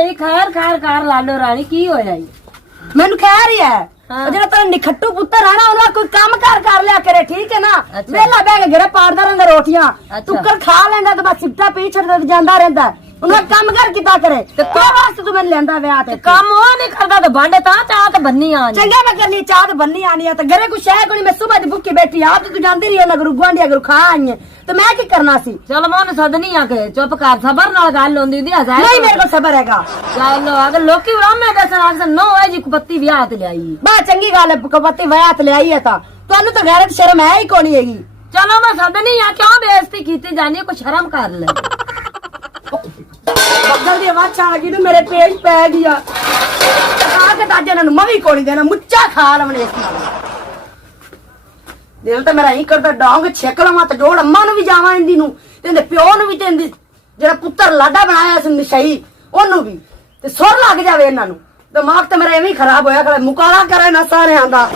यही खैर खैर कार लालो रानी की होया मैनू खैर ही है ਜਿਹੜਾ ਤੇਰਾ ਨਿਖੱਟੂ ਪੁੱਤਰ ਆ ਨਾ ਉਹਨੂੰ ਕੋਈ ਕੰਮ ਕਰ ਲਿਆ ਕਰੇ ਠੀਕ ਹੈ ਨਾ ਵੇਲਾ ਬਹਿ ਕੇ ਘਰੇ ਪਾੜਦਾ ਰਹਿੰਦਾ ਰੋਟੀਆਂ ਟੁੱਕਰ ਖਾ ਲੈਂਦਾ ਤੇ ਬਸ ਸਿੱਟਾ ਪੀ ਛੱਡਦਾ ਜਾਂਦਾ ਰਹਿੰਦਾ ਉਹਨੂੰ ਕੰਮ ਕਰ ਕੀਤਾ ਕਰੇ ਤੇ ਕਿਉਂ ਵਾਸਤੇ ਤੂੰ ਮੈਨੂੰ ਲੈਂਦਾ ਵਿਆਹ ਤੇ ਕੰਮ ਉਹ ਨਹੀਂ ਕਰਦਾ ਤੇ ਬਾਂਡੇ ਤਾਂ ਚਾਹ ਤੇ ਬੰਨੀ ਆਣੀ ਚੰਗਾ ਮੈਂ ਕਰਨੀ ਚਾਹ ਤੇ ਬੰਨੀ ਆਣੀ ਆ ਤੇ ਘਰੇ ਕੁਛ ਹੈ ਕੋਈ ਮੈਂ ਸੁਬਹ ਦੀ ਭੁੱਖੀ ਬੈਠੀ ਆਪ ਤੇ ਤੂੰ ਜਾਂਦੀ ਰਹੀ ਉਹਨਾਂ ਗੁਰੂ ਗੁਆਂਢੀਆਂ ਗੁਰੂ ਖਾ ਆਈ ਤੇ ਮੈਂ ਕੀ ਕਰਨਾ ਸੀ ਚਲ ਮੋਨ ਸਦਨੀ ਆ ਕੇ ਚੁੱਪ ਕਰ ਸਬਰ ਨਾਲ ਗੱਲ ਹੁੰਦੀ ਹੁੰਦੀ ਆ ਨਹੀਂ ਮੇਰੇ ਕੋਲ ਸਬਰ ਹੈਗਾ ਚਲੋ ਅਗਰ ਲੋਕੀ ਰਾਮੇ ਦੱਸਣ ਆਖ ਨੋ ਹੈ ਜੀ ਕੁਪੱਤੀ ਵਿਆਹ ਤੇ ਲਿਆਈ ਬਾ ਚੰਗੀ ਗੱਲ ਹੈ ਕੁਪੱਤੀ ਵਿਆਹ ਤੇ ਲਿਆਈ ਹੈ ਤਾਂ ਤੁਹਾਨੂੰ ਤਾਂ ਗੈਰਤ ਸ਼ਰਮ ਹੈ ਹੀ ਕੋਣੀ ਹੈਗੀ ਚਲੋ ਮੈਂ ਸਦਨੀ ਆ ਕਿਉਂ ਬੇਇੱਜ਼ਤੀ ਕੀਤੀ ਜਾਨੀ ਕੋਈ ਸ਼ਰਮ ਕਰ ਲੈ ਬੱਦਲ ਦੀ ਆਵਾਜ਼ ਆ ਗਈ ਤੇ ਮੇਰੇ ਪੇਜ ਪੈ ਗਿਆ ਆ ਕੇ ਤਾਂ ਇਹਨਾਂ ਨੂੰ ਮਵੀ ਕੋਣੀ ਦੇਣਾ ਮੁੱਚਾ ਖਾ ਲਵਣੇ ਇਸ ਨਾਲ ਦਿਲ ਤਾਂ ਮੇਰਾ ਹੀ ਕਰਦਾ ਡਾਂਗ ਛੇਕ ਲਵਾਂ ਤੇ ਜੋੜ ਅੰਮਾ ਨੂੰ ਵੀ ਜਾਵਾਂ ਇੰਦੀ ਨੂੰ ਤੇ ਇਹਦੇ ਪਿਓ ਨੂੰ ਵੀ ਤੇ ਇਹਦੀ ਜਿਹੜਾ ਪੁੱਤਰ ਲਾਡਾ ਬਣਾਇਆ ਸੀ ਨਸ਼ਈ ਉਹਨੂੰ ਵੀ ਤੇ ਸੁਰ ਲੱਗ ਜਾਵੇ ਇਹਨਾਂ ਨੂੰ ਦਿਮਾਗ ਤਾਂ ਮੇਰਾ ਐਵੇਂ ਹੀ ਖਰਾਬ ਹੋਇਆ ਖੜਾ ਮੁਕਾਲਾ ਕਰੇ ਨਾ ਸਾਰਿਆਂ ਦਾ